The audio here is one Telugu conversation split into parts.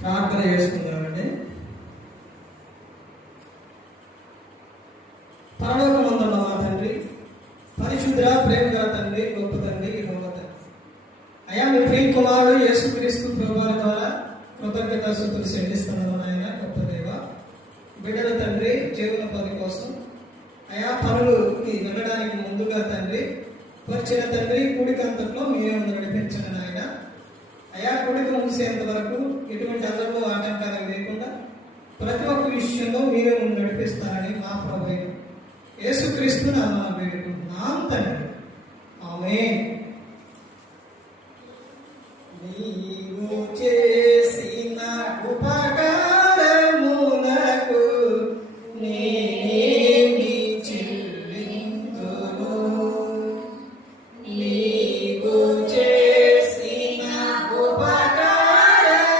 ప్రార్థన చేసుకుందామండి. పరలోకమందున్న మా తండ్రి, పరిశుద్ధ ప్రేమ గల తండ్రి, గొప్ప తండ్రి, యెహోవా తండ్రి, అయా మీ ప్రియ కుమారుడు యేసుక్రీస్తు ప్రభువారి ద్వారా కృతజ్ఞతాస్తుతులు చెల్లిస్తున్నాము నాయన. గొప్ప దేవ, బిడ్డల తండ్రి జీవనోపాధి కోసం అయా పనులుకి వెళ్ళడానికి ముందుగా తండ్రి వచ్చిన తండ్రి కూడికంతట్లో మీరే నడిపించండి నాయన. అయా కొడుకు ముగిసేంత వరకు ఎటువంటి అల్లర్లు ఆటంకాలు లేకుండా ప్రతి ఒక్క విషయంలో మీరే నడిపిస్తారని మా ప్రభువైన యేసుక్రీస్తు నామమున వేడుకుంటున్నాం తండ్రి. ఆమేన్. నీవు చేసిన ఉపకారములకు నేనేమి చెల్లింతును? నీవు చేసిన ఉపకారములకు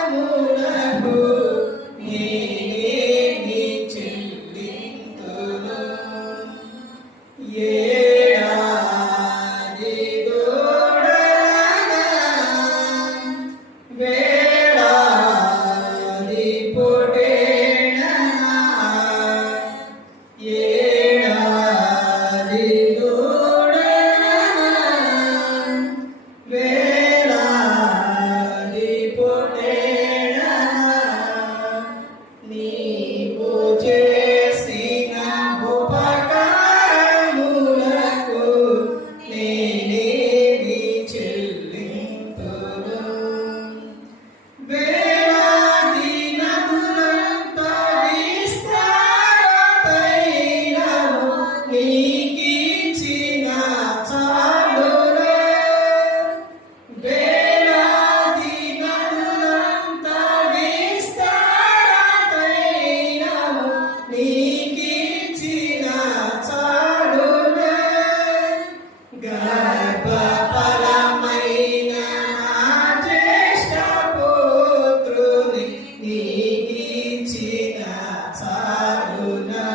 నేనేమి చెల్లింతును? ఏడాది దూడగా వేడాది పొటేనా, ఏడాది దూడగా వేడాది పొటేనా, నీవు చేసిన ఉపకారములకు నేనేమి చెల్లింతును? వేలాది నదులంత విస్తారతైనను నీకిచ్చిన చాలునే. వేలాది నదులంత విస్తారతైనను నీకిచ్చిన చాలునే. గర్భఫలమైన నా జ్యేష్ఠ పుత్రుని నీకిచ్చిన చాలునా.